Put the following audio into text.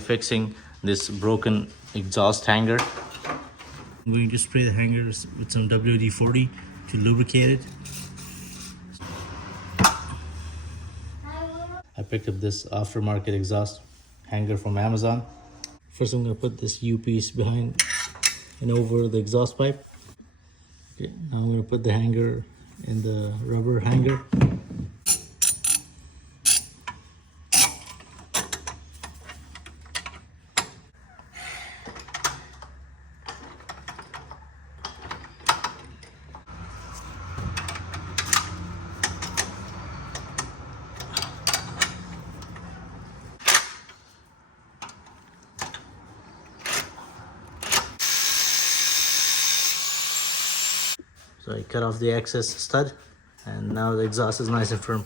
be fixing this broken exhaust hanger. I'm going to spray the hangers with some WD-40 to lubricate it. I picked up this aftermarket exhaust hanger from Amazon. First I'm going to put this U-piece behind and over the exhaust pipe. Okay, now I'm going to put the hanger in the rubber hanger. So I cut off the excess stud and now the exhaust is nice and firm.